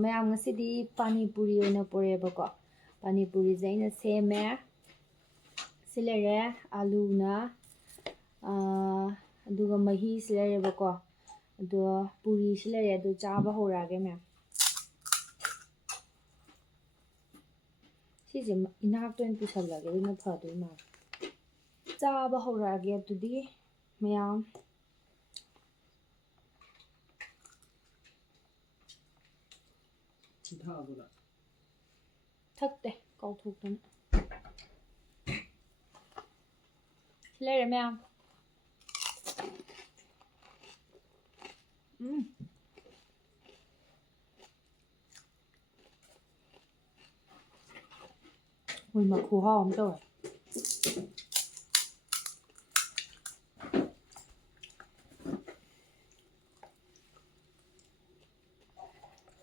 ꯃꯌꯥꯝ ꯉꯁꯤꯗꯤ ꯄꯥꯅꯤꯄꯨꯔꯤ ꯑꯣꯏꯅ ꯄꯨꯔꯛꯑꯦꯕꯀꯣ ꯄꯥꯅꯤꯄꯨꯔꯤꯁꯦ ꯑꯩꯅ ꯁꯦꯝꯃꯦ ꯁꯤ ꯂꯩꯔꯦ ꯑꯂꯨꯅ ꯑꯗꯨꯒ ꯃꯍꯤꯁꯤ ꯂꯩꯔꯦꯕꯀꯣ ꯑꯗꯣ ꯄꯨꯔꯤꯁꯤ ꯂꯩꯔꯦ ꯑꯗꯨ ꯆꯥꯕ ꯍꯧꯔꯛꯑꯒꯦ ꯃꯌꯥꯝ ꯁꯤꯁꯦ ꯏꯅꯥꯛꯇ ꯑꯣꯏꯅ ꯄꯨꯁꯜꯂꯒꯦ ꯑꯗꯨꯅ ꯐꯗꯣꯏ ꯃꯥꯜꯂꯦ ꯆꯥꯕ ꯍꯧꯔꯛꯑꯒꯦ ꯑꯗꯨꯗꯤ ꯃꯌꯥꯝ ꯊꯛꯇꯦ ꯀꯥꯎꯊꯣꯛꯇꯅ ꯁꯤ ꯂꯩꯔꯦ ꯃꯌꯥꯝ ꯃꯣꯏ ꯃꯈꯨꯍꯥꯎ ꯑꯃ ꯇꯧꯋꯦ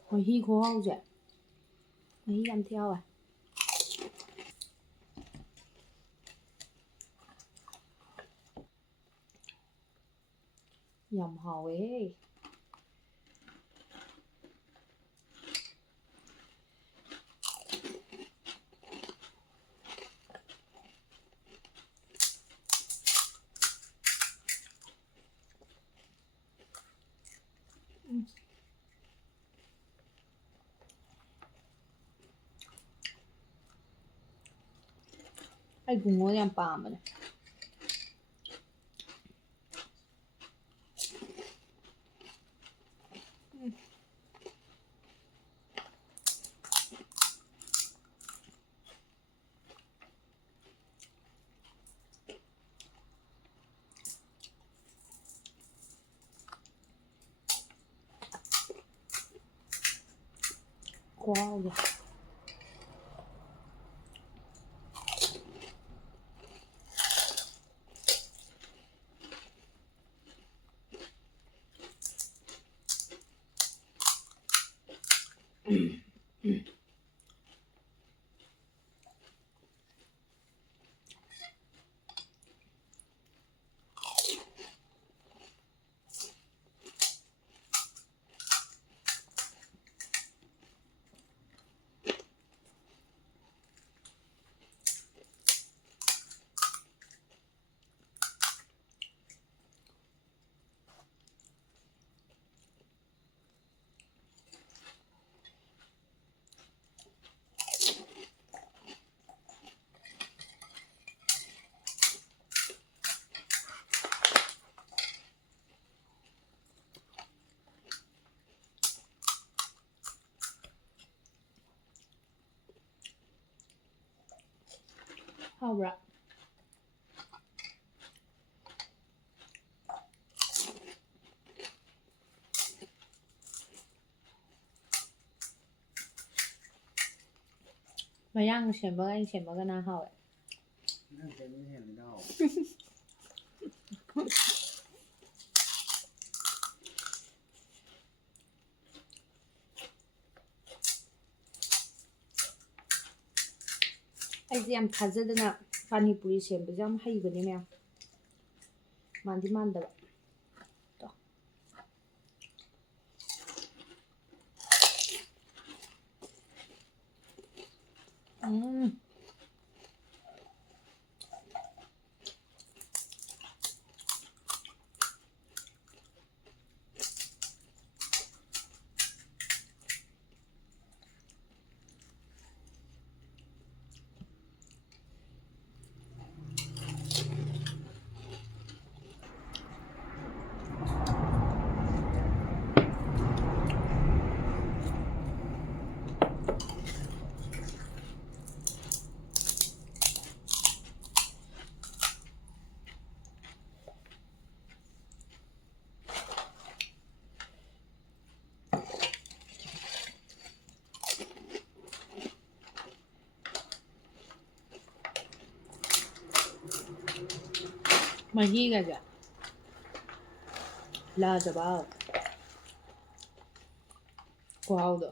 ꯃꯍꯤ ꯈꯨꯍꯥꯎꯁꯦ ꯃꯍꯤ ꯌꯥꯝ ꯊꯤ ꯍꯥꯎꯋꯦ ꯌꯥꯝ ꯍꯥꯎꯋꯦ ꯑꯩ ꯕꯨꯡꯉꯣ ꯌꯥꯝ ꯄꯥꯝꯕꯅꯦ ꯈꯨꯍꯥꯎꯁꯦ ꯍꯥꯎꯕ꯭ꯔꯥ ꯃꯌꯥꯡꯅ ꯁꯦꯝꯕꯒ ꯑꯩꯅ ꯁꯦꯝꯕꯒꯅ ꯍꯥꯎꯋꯦ ꯑꯩꯁꯦ ꯌꯥꯝ ꯊꯥꯖꯗꯅ ꯄꯥꯅꯤꯄꯨꯔꯤ ꯁꯦꯝꯕꯁꯦ ꯌꯥꯝ ꯍꯩꯕꯅꯦ ꯃꯌꯥꯝ ꯃꯥꯟꯗꯤ ꯃꯥꯟꯗꯕ ꯃꯍꯤꯒꯁꯦ ꯂꯥꯖꯕꯥꯎ ꯈꯨꯍꯥꯎꯗꯣ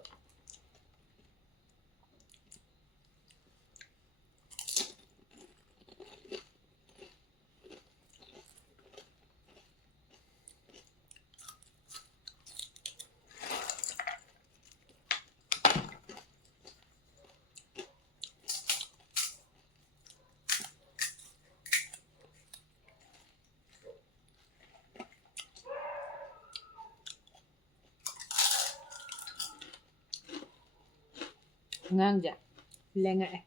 ꯑꯉꯥꯡꯁꯦ ꯂꯦꯡꯉꯛꯑꯦ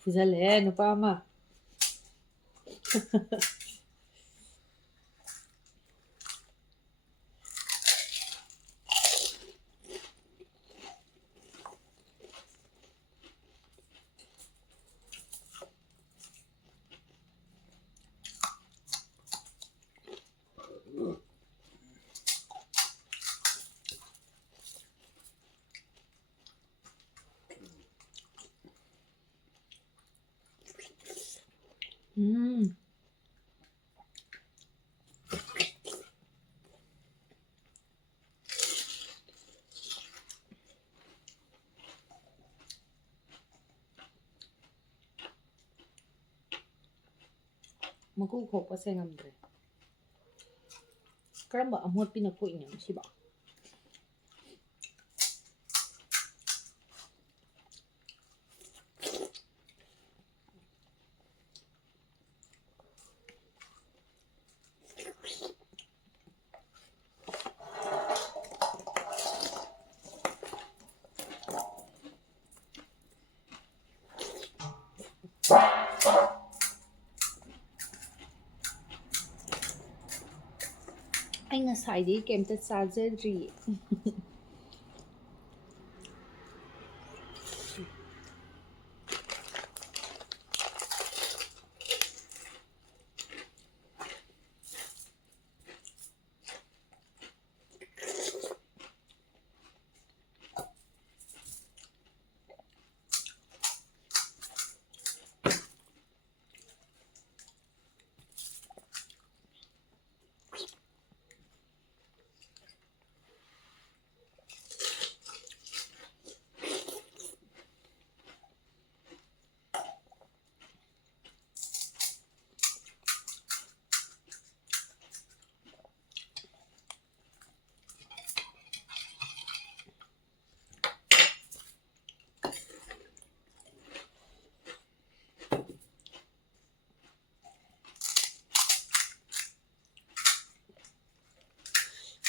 ꯐꯨꯖꯜꯂꯦ ꯅꯨꯄꯥ ꯑꯃ ꯃꯀꯨ ꯈꯣꯛꯄꯁꯦ ꯉꯝꯗ꯭ꯔꯦ ꯀꯔꯝꯕ ꯑꯃꯣꯠꯄꯤꯅ ꯈꯣꯛꯏꯅꯣ ꯁꯤꯕꯣ ꯑꯩ ꯉꯁꯥꯏꯗꯤ ꯀꯩꯝꯇ ꯆꯥꯖꯗ꯭ꯔꯤꯌꯦ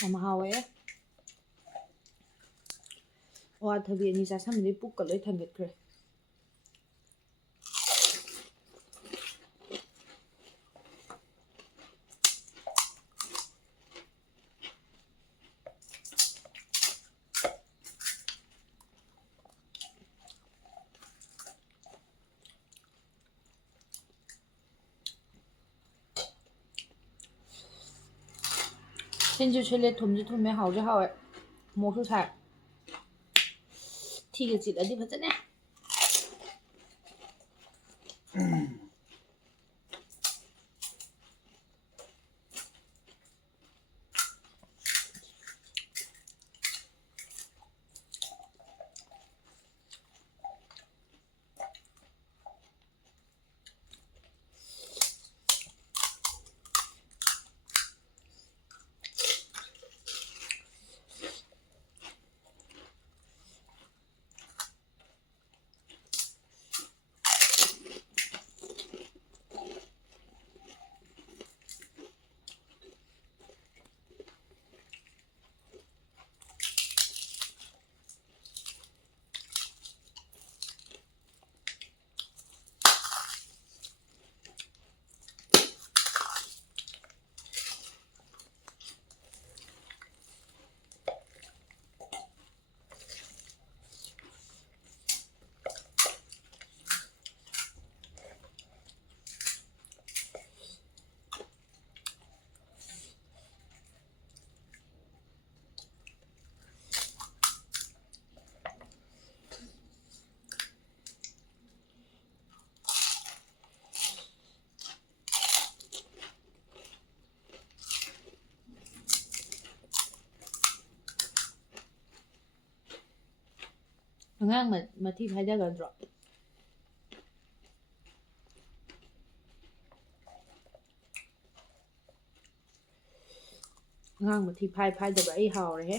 ꯌꯥꯝ ꯍꯥꯎꯋꯦ ꯑꯋꯥꯊꯕꯤ ꯑꯅꯤ ꯆꯥꯁꯟꯕꯗꯩ ꯄꯨꯛꯀ ꯂꯣꯏ ꯊꯟꯒꯠꯈ꯭ꯔꯦ ꯁꯤꯟꯁꯨ ꯁꯤꯜꯂꯦ ꯊꯨꯝꯁꯨ ꯊꯨꯝꯃꯦ ꯍꯥꯎꯁꯨ ꯍꯥꯎꯋꯦ ꯃꯣꯔꯣꯛꯁꯨ ꯁꯥꯏ ꯊꯤꯒ ꯆꯤꯠꯂꯗꯤ ꯐꯖꯅ ꯑꯉꯥꯡ ꯃꯊꯤ ꯐꯥꯏꯗꯒꯗ꯭ꯔꯣ ꯑꯉꯥꯡ ꯃꯊꯤ ꯐꯥꯏꯗꯕ ꯑꯩ ꯍꯥꯎꯔꯦꯍꯦ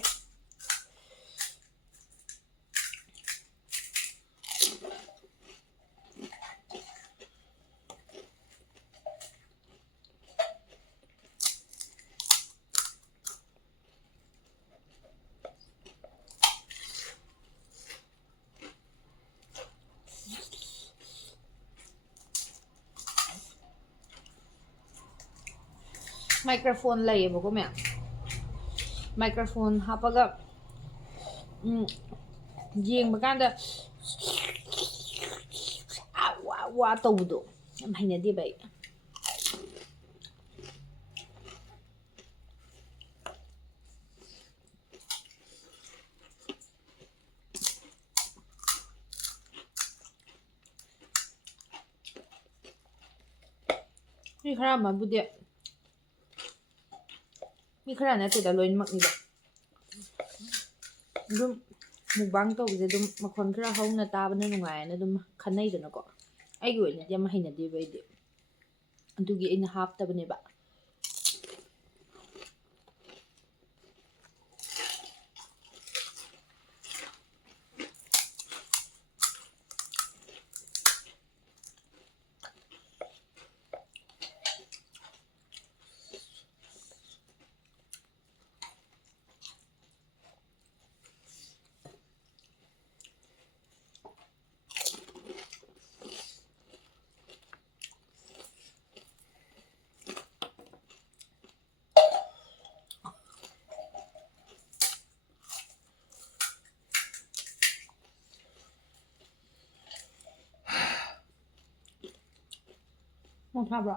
ꯃꯥꯏꯀ꯭ꯔꯣꯐꯣꯟ ꯂꯩꯌꯦꯕꯀꯣ ꯃꯌꯥꯝ ꯃꯥꯏꯀ꯭ꯔꯣꯐꯣꯟ ꯍꯥꯞꯄꯒ ꯌꯦꯡꯕ ꯀꯥꯟꯗ ꯋꯥ ꯇꯧꯕꯗꯣ ꯌꯥꯝ ꯍꯩꯅꯗꯦꯕ ꯑꯩ ꯃꯤ ꯈꯔ ꯑꯃꯕꯨꯗꯤ ꯃꯤ ꯈꯔ ꯅꯠꯇꯦꯗ ꯂꯣꯏꯅꯃꯛꯅꯤꯗ ꯑꯗꯨꯝ ꯃꯨꯛꯕꯥꯡ ꯇꯧꯕꯁꯦ ꯑꯗꯨꯝ ꯃꯈꯣꯟ ꯈꯔ ꯍꯧꯅ ꯇꯥꯕꯅ ꯅꯨꯡꯉꯥꯏꯌꯦꯅ ꯑꯗꯨꯝ ꯈꯟꯅꯩꯗꯅꯀꯣ ꯑꯩꯒꯤ ꯑꯣꯏꯅꯗꯤ ꯌꯥꯝ ꯍꯩꯅꯗꯦꯕ ꯑꯩꯗꯤ ꯑꯗꯨꯒꯤ ꯑꯩꯅ ꯍꯥꯞꯇꯕꯅꯦꯕ ꯊꯥꯕ꯭ꯔꯣ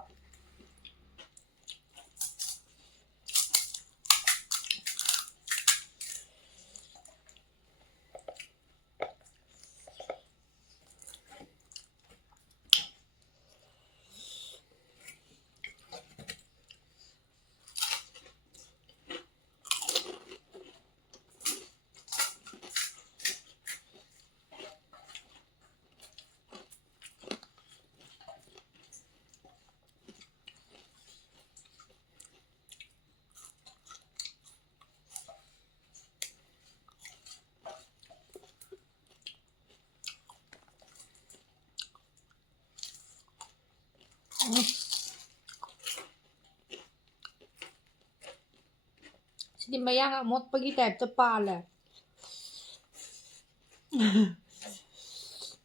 ꯁꯤꯗꯤ ꯃꯌꯥꯡ ꯑꯃꯣꯠꯄꯒꯤ ꯇꯥꯏꯞꯇ ꯄꯥꯜꯂꯦ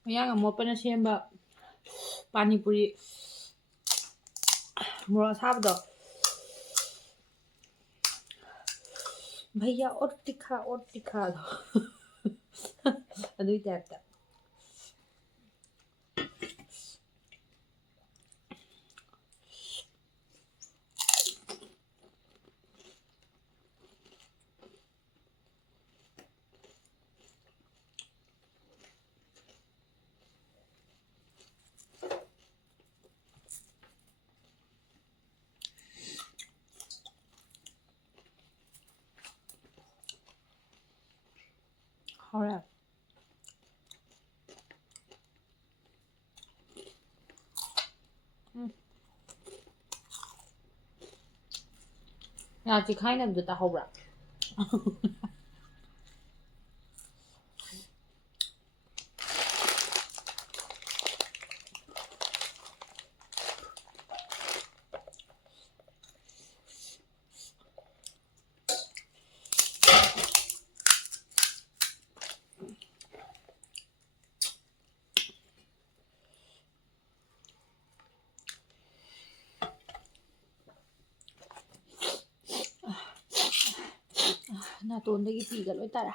ꯃꯌꯥꯡ ꯑꯃꯣꯠꯄꯅ ꯁꯦꯝꯕ ꯄꯥꯅꯤꯄꯨꯔꯤ ꯃꯣꯔꯣꯛ ꯑꯁꯥꯕꯗꯣ भैया और तीखा दो ꯑꯗꯨꯏ ꯇꯥꯏꯞꯇ ꯍꯥꯎꯔꯦ ꯉꯥ ꯆꯤꯈꯥꯏꯅꯕꯗꯣ ꯇꯥꯍꯧꯕ꯭ꯔꯥ ꯅꯥꯇꯣꯟꯗꯒꯤ ꯄꯤꯒ ꯂꯣꯏ ꯇꯥꯔꯦ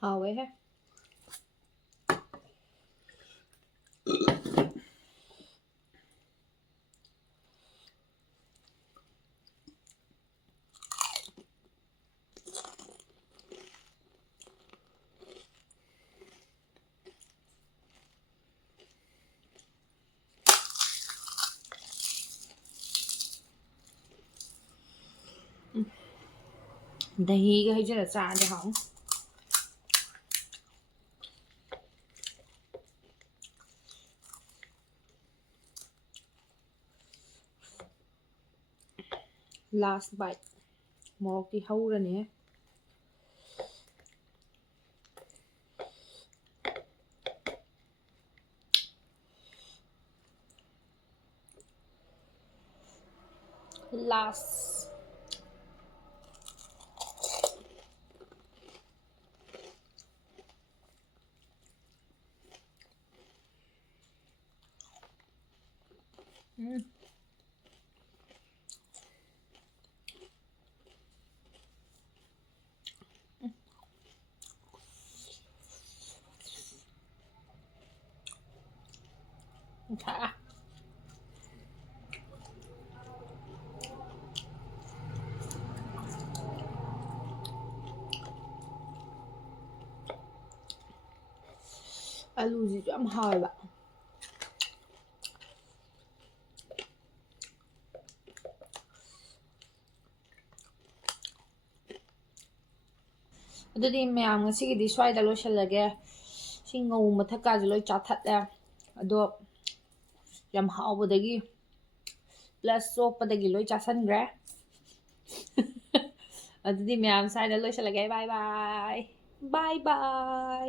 ꯍꯥꯎꯋꯦꯍꯦ दहीꯒ ꯍꯩꯖꯤꯜꯂ ꯆꯥꯔꯗꯤ ꯍꯥꯎꯅꯤ ꯂꯥꯁ ꯕꯥꯏꯠ ꯃꯣꯔꯣꯛꯇꯤ ꯍꯧꯔꯅꯤ last Thả. ꯑꯂꯨꯁꯤꯁꯨ ꯌꯥꯝ ꯍꯥꯎꯋꯦꯕ ꯑꯗꯨꯗꯤ ꯃꯌꯥꯝ ꯉꯁꯤꯒꯤꯗꯤ ꯁ꯭ꯋꯥꯏꯗ ꯂꯣꯏꯁꯜꯂꯒꯦ ꯁꯤ ꯉꯧ ꯃꯊꯛꯀꯥꯁꯦ ꯂꯣꯏ ꯆꯥꯊꯠꯂꯦ ꯑꯗꯣ ꯌꯥꯝ ꯍꯥꯎꯕꯗꯒꯤ ꯄ꯭ꯂꯁ ꯆꯣꯞꯄꯗꯒꯤ ꯂꯣꯏ ꯆꯥꯁꯟꯈ꯭ꯔꯦ ꯑꯗꯨꯗꯤ ꯃꯌꯥꯝ ꯁ꯭ꯋꯥꯏꯗ ꯂꯣꯏꯁꯜꯂꯒꯦ ꯕꯥꯏ ꯕꯥꯏ ꯕꯥꯏ ꯕꯥꯏ